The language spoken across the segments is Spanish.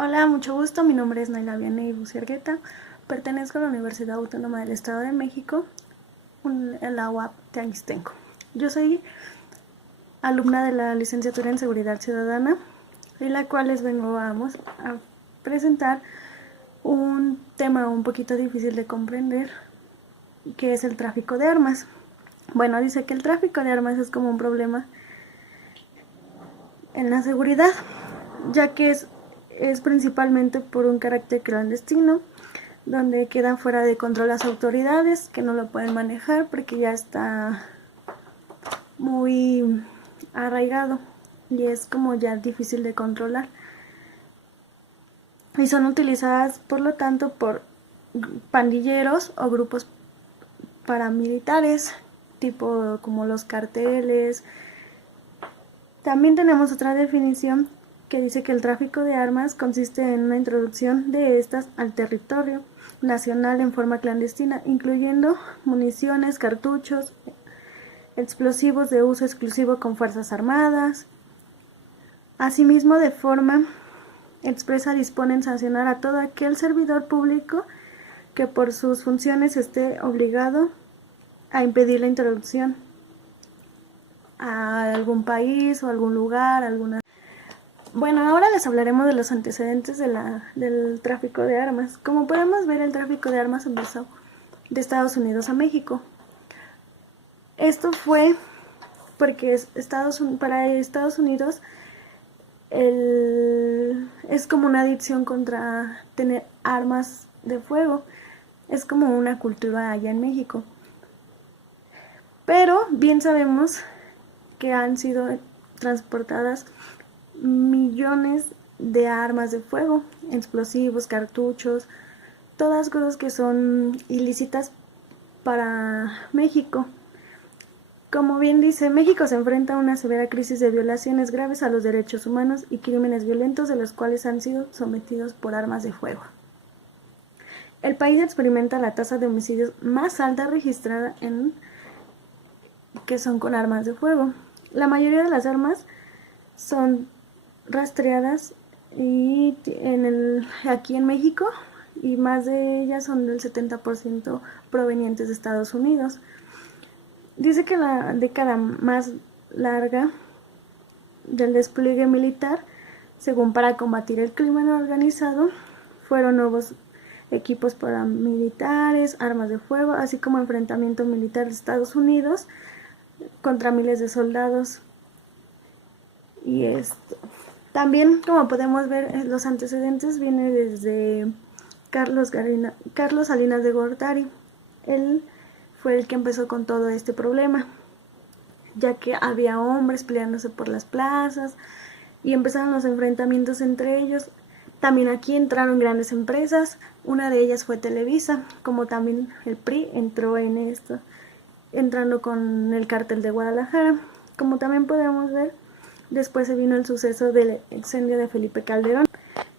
Hola, mucho gusto. Mi nombre es Naila Vianey Bucergueta. Pertenezco a la Universidad Autónoma del Estado de México, en la UAP Teanguistenco. Yo soy alumna de la licenciatura en Seguridad Ciudadana, en la cual les vengo a presentar un tema un poquito difícil de comprender, que es el tráfico de armas. Bueno, dice que el tráfico de armas es como un problema en la seguridad, ya que es principalmente por un carácter clandestino, donde quedan fuera de control las autoridades, que no lo pueden manejar porque ya está muy arraigado y es como ya difícil de controlar. Y son utilizadas, por lo tanto, por pandilleros o grupos paramilitares, tipo como los carteles. También tenemos otra definición que dice que el tráfico de armas consiste en una introducción de estas al territorio nacional en forma clandestina, incluyendo municiones, cartuchos, explosivos de uso exclusivo con fuerzas armadas. Asimismo, de forma expresa disponen sancionar a todo aquel servidor público que por sus funciones esté obligado a impedir la introducción a algún país o algún lugar, alguna. Bueno, ahora les hablaremos de los antecedentes del tráfico de armas. Como podemos ver, el tráfico de armas empezó de Estados Unidos a México. Esto fue porque para Estados Unidos es como una adicción contra tener armas de fuego. Es como una cultura allá en México. Pero bien sabemos que han sido transportadas millones de armas de fuego, explosivos, cartuchos, todas cosas que son ilícitas para México. Como bien dice, México se enfrenta a una severa crisis de violaciones graves a los derechos humanos y crímenes violentos de los cuales han sido sometidos por armas de fuego. El país experimenta la tasa de homicidios más alta registrada que son con armas de fuego. La mayoría de las armas son rastreadas aquí en México, y más de ellas son del 70% provenientes de Estados Unidos. Dice que la década más larga del despliegue militar, según para combatir el crimen organizado, fueron nuevos equipos paramilitares, armas de fuego, así como enfrentamiento militar de Estados Unidos contra miles de soldados. Y también, como podemos ver, los antecedentes vienen desde Carlos Salinas de Gortari. Él fue el que empezó con todo este problema, ya que había hombres peleándose por las plazas y empezaron los enfrentamientos entre ellos. También aquí entraron grandes empresas, una de ellas fue Televisa, como también el PRI entró en esto, entrando con el cártel de Guadalajara. Como también podemos ver, después se vino el suceso del incendio de Felipe Calderón.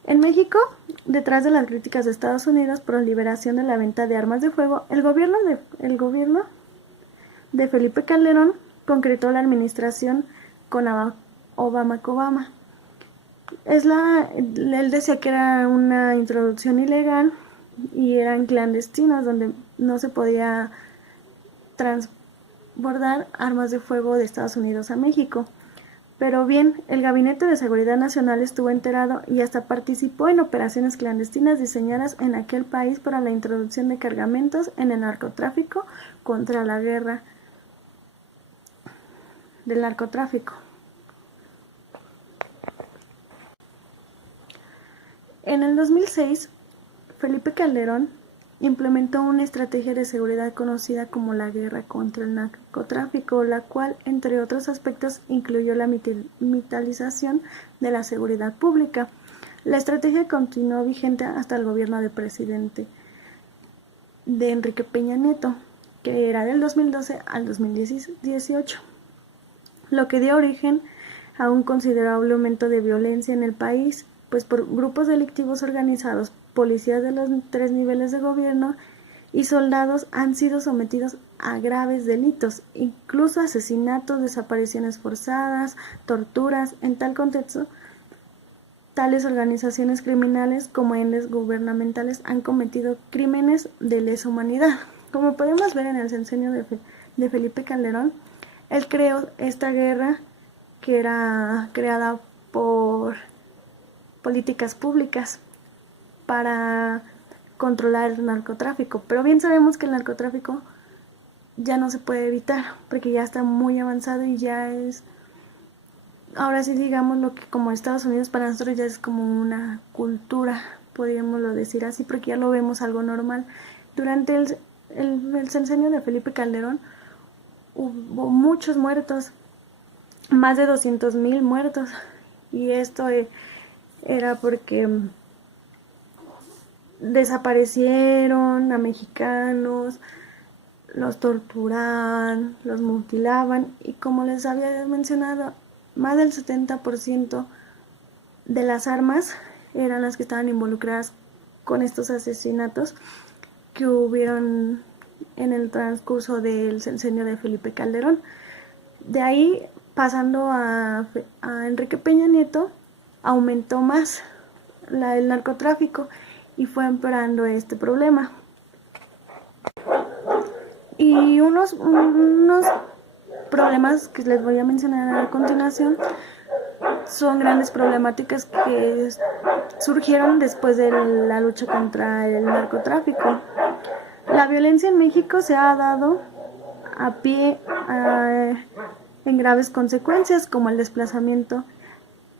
En México, detrás de las críticas de Estados Unidos por la liberación de la venta de armas de fuego, el gobierno de Felipe Calderón concretó la administración con Obama. Él decía que era una introducción ilegal y eran clandestinos donde no se podía transbordar armas de fuego de Estados Unidos a México. Pero bien, el Gabinete de Seguridad Nacional estuvo enterado y hasta participó en operaciones clandestinas diseñadas en aquel país para la introducción de cargamentos en el narcotráfico contra la guerra del narcotráfico. En el 2006, Felipe Calderón implementó una estrategia de seguridad conocida como la guerra contra el narcotráfico, la cual, entre otros aspectos, incluyó la militarización de la seguridad pública. La estrategia continuó vigente hasta el gobierno del presidente de Enrique Peña Nieto, que era del 2012 al 2018, lo que dio origen a un considerable aumento de violencia en el país, pues por grupos delictivos organizados, policías de los 3 niveles de gobierno y soldados han sido sometidos a graves delitos, incluso asesinatos, desapariciones forzadas, torturas. En tal contexto, tales organizaciones criminales como entes gubernamentales han cometido crímenes de lesa humanidad. Como podemos ver en el sexenio de Felipe Calderón, él creó esta guerra que era creada por políticas públicas para controlar el narcotráfico. Pero bien sabemos que el narcotráfico ya no se puede evitar porque ya está muy avanzado y ya es, ahora sí digamos lo que como Estados Unidos para nosotros ya es como una cultura, podríamoslo decir así, porque ya lo vemos algo normal. Durante el sexenio de Felipe Calderón hubo muchos muertos, más de 200,000 muertos, y esto era porque desaparecieron a mexicanos, los torturaban, los mutilaban, y como les había mencionado, más del 70% de las armas eran las que estaban involucradas con estos asesinatos que hubieron en el transcurso del sexenio de Felipe Calderón. De ahí, pasando a Enrique Peña Nieto, aumentó más el narcotráfico y fue empeorando este problema. Y unos problemas que les voy a mencionar a continuación son grandes problemáticas que surgieron después de la lucha contra el narcotráfico. La violencia en México se ha dado a pie en graves consecuencias como el desplazamiento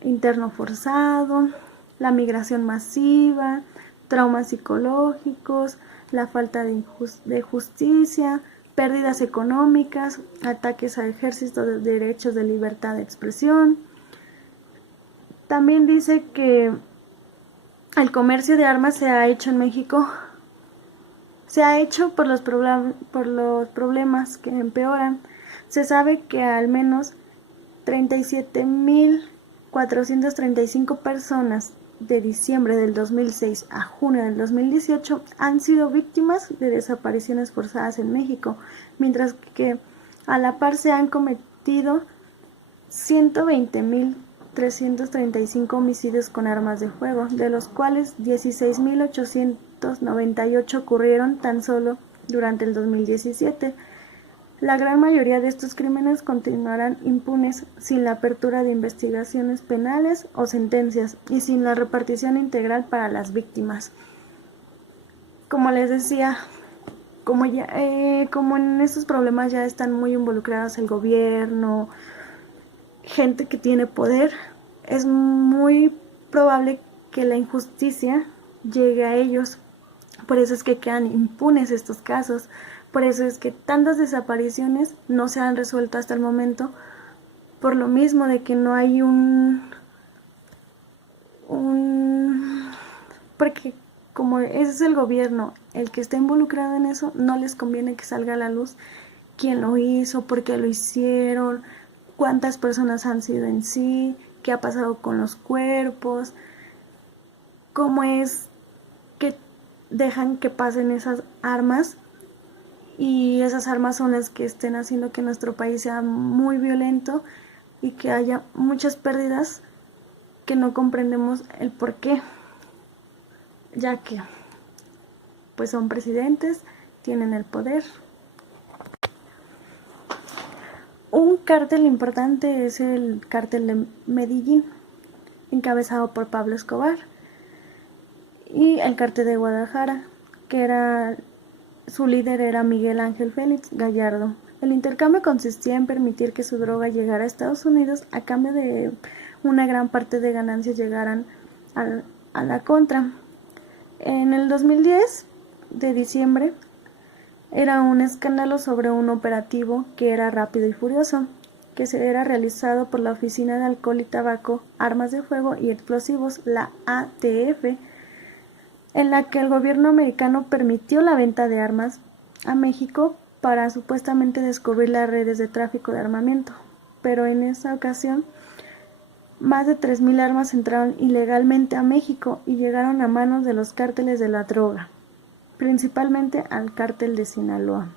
interno forzado, la migración masiva, traumas psicológicos, la falta de justicia, pérdidas económicas, ataques a ejércitos de derechos de libertad de expresión. También dice que el comercio de armas se ha hecho en México, se ha hecho por los problemas que empeoran. Se sabe que al menos 37,435 personas de diciembre del 2006 a junio del 2018 han sido víctimas de desapariciones forzadas en México, mientras que a la par se han cometido 120,335 homicidios con armas de fuego, de los cuales 16,898 ocurrieron tan solo durante el 2017. La gran mayoría de estos crímenes continuarán impunes sin la apertura de investigaciones penales o sentencias y sin la repartición integral para las víctimas. Como les decía, como en estos problemas ya están muy involucrados el gobierno, gente que tiene poder, es muy probable que la injusticia llegue a ellos. Por eso es que quedan impunes estos casos. Por eso es que tantas desapariciones no se han resuelto hasta el momento, por lo mismo de que no hay porque como ese es el gobierno el que está involucrado en eso, no les conviene que salga a la luz quién lo hizo, por qué lo hicieron, cuántas personas han sido en sí, qué ha pasado con los cuerpos, cómo es que dejan que pasen esas armas. Y esas armas son las que estén haciendo que nuestro país sea muy violento y que haya muchas pérdidas que no comprendemos el por qué, ya que pues son presidentes, tienen el poder. Un cártel importante es el cártel de Medellín, encabezado por Pablo Escobar, y el cártel de Guadalajara, que su líder era Miguel Ángel Félix Gallardo. El intercambio consistía en permitir que su droga llegara a Estados Unidos a cambio de una gran parte de ganancias llegaran a la contra. En el 2010, de diciembre, era un escándalo sobre un operativo que era rápido y furioso, que era realizado por la Oficina de Alcohol y Tabaco, Armas de Fuego y Explosivos, la ATF, en la que el gobierno americano permitió la venta de armas a México para supuestamente descubrir las redes de tráfico de armamento. Pero en esa ocasión, más de 3,000 armas entraron ilegalmente a México y llegaron a manos de los cárteles de la droga, principalmente al cártel de Sinaloa.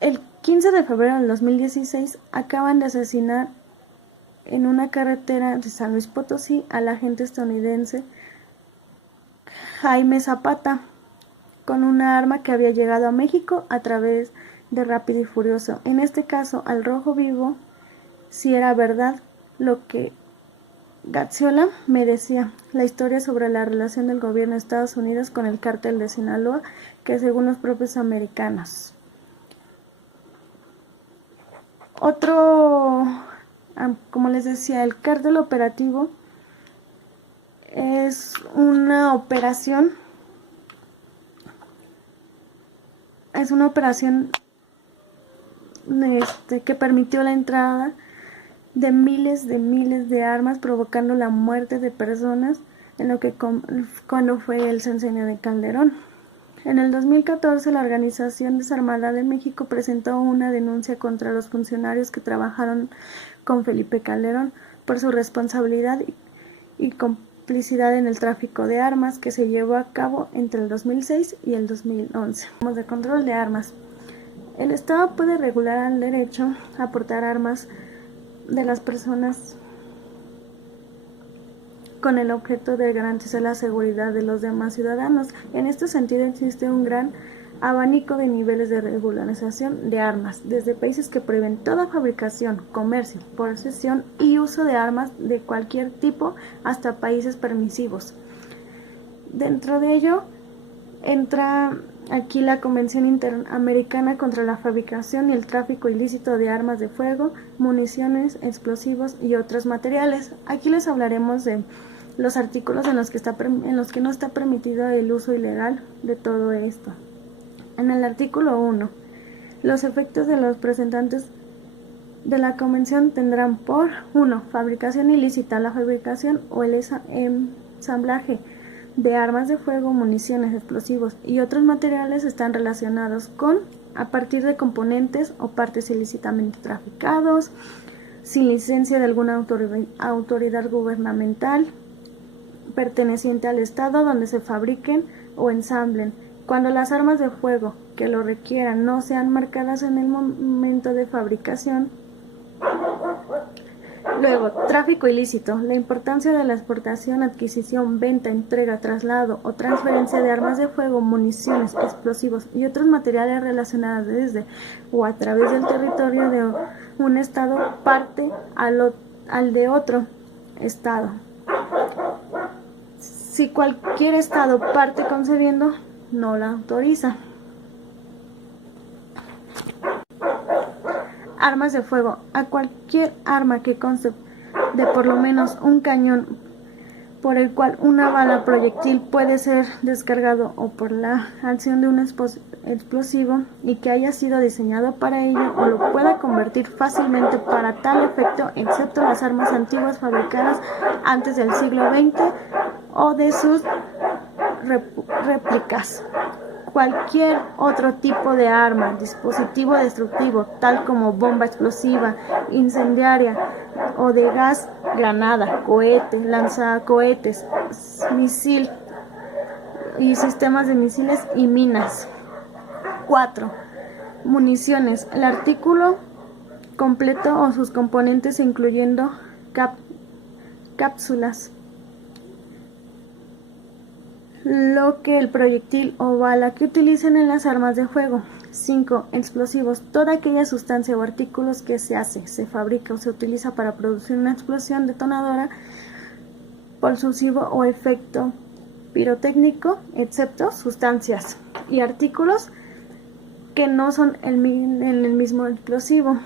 El 15 de febrero del 2016 acaban de asesinar en una carretera de San Luis Potosí al agente estadounidense Jaime Zapata con una arma que había llegado a México a través de Rápido y Furioso. En este caso, al Rojo Vivo, si era verdad lo que Gatziola me decía, la historia sobre la relación del gobierno de Estados Unidos con el cártel de Sinaloa, que según los propios americanos. Otro, como les decía, el cártel operativo es una operación que permitió la entrada de miles de armas, provocando la muerte de personas en lo que cuando fue el sexenio de Calderón. En el 2014, la Organización Desarmada de México presentó una denuncia contra los funcionarios que trabajaron con Felipe Calderón por su responsabilidad y complicidad en el tráfico de armas que se llevó a cabo entre el 2006 y el 2011. De control de armas. El Estado puede regular el derecho a portar armas de las personas con el objeto de garantizar la seguridad de los demás ciudadanos. En este sentido existe un gran abanico de niveles de regularización de armas, desde países que prohíben toda fabricación, comercio, posesión y uso de armas de cualquier tipo hasta países permisivos. Dentro de ello entra aquí la Convención Interamericana contra la Fabricación y el Tráfico Ilícito de Armas de Fuego, Municiones, Explosivos y otros materiales. Aquí les hablaremos de los artículos en los que no está permitido el uso ilegal de todo esto. En el artículo 1, los efectos de los presentantes de la Convención tendrán por 1. Fabricación ilícita, la fabricación o el ensamblaje de armas de fuego, municiones, explosivos y otros materiales están relacionados con, a partir de componentes o partes ilícitamente traficados, sin licencia de alguna autoridad gubernamental, perteneciente al Estado donde se fabriquen o ensamblen, cuando las armas de fuego que lo requieran no sean marcadas en el momento de fabricación. Luego, tráfico ilícito. La importancia de la exportación, adquisición, venta, entrega, traslado o transferencia de armas de fuego, municiones, explosivos y otros materiales relacionados desde o a través del territorio de un estado parte al de otro estado. Si cualquier estado parte concediendo, no la autoriza. Armas de fuego. A cualquier arma que conste de por lo menos un cañón por el cual una bala proyectil puede ser descargado o por la acción de un explosivo y que haya sido diseñado para ello o lo pueda convertir fácilmente para tal efecto, excepto las armas antiguas fabricadas antes del siglo XX o de sus réplicas. Cualquier otro tipo de arma, dispositivo destructivo, tal como bomba explosiva, incendiaria o de gas, granada, cohete, lanzacohetes, misil y sistemas de misiles y minas. 4. Municiones. El artículo completo o sus componentes incluyendo cápsulas, lo que el proyectil o bala que utilicen en las armas de fuego. 5. Explosivos. Toda aquella sustancia o artículos que se fabrica o se utiliza para producir una explosión detonadora, explosivo o efecto pirotécnico, excepto sustancias y artículos que no son el mismo explosivo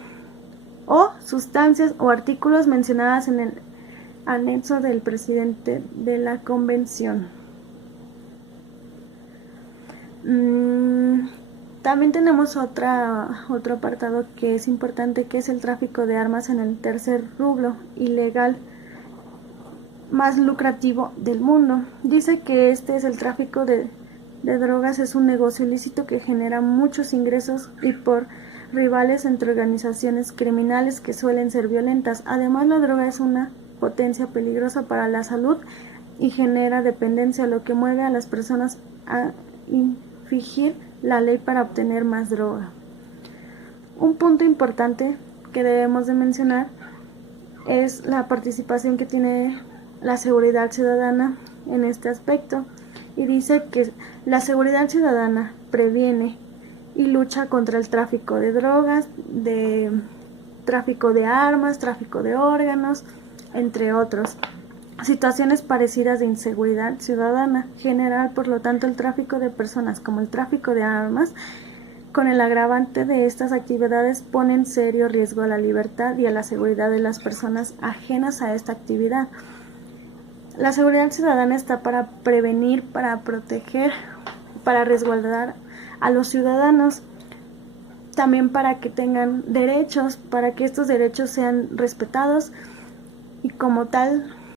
o sustancias o artículos mencionadas en el anexo del presidente de la Convención. También tenemos otro apartado que es importante, que es el tráfico de armas en el tercer rubro ilegal más lucrativo del mundo. Dice que este es el tráfico de drogas, es un negocio ilícito que genera muchos ingresos y por rivales entre organizaciones criminales que suelen ser violentas. Además, la droga es una potencia peligrosa para la salud y genera dependencia, lo que mueve a las personas a infringir la ley para obtener más droga. Un punto importante que debemos de mencionar es la participación que tiene la seguridad ciudadana en este aspecto, y dice que la seguridad ciudadana previene y lucha contra el tráfico de drogas, de tráfico de armas, tráfico de órganos, entre otros. Situaciones parecidas de inseguridad ciudadana general, por lo tanto, el tráfico de personas como el tráfico de armas, con el agravante de estas actividades, ponen serio riesgo a la libertad y a la seguridad de las personas ajenas a esta actividad. La seguridad ciudadana está para prevenir, para proteger, para resguardar a los ciudadanos, también para que tengan derechos, para que estos derechos sean respetados y como tal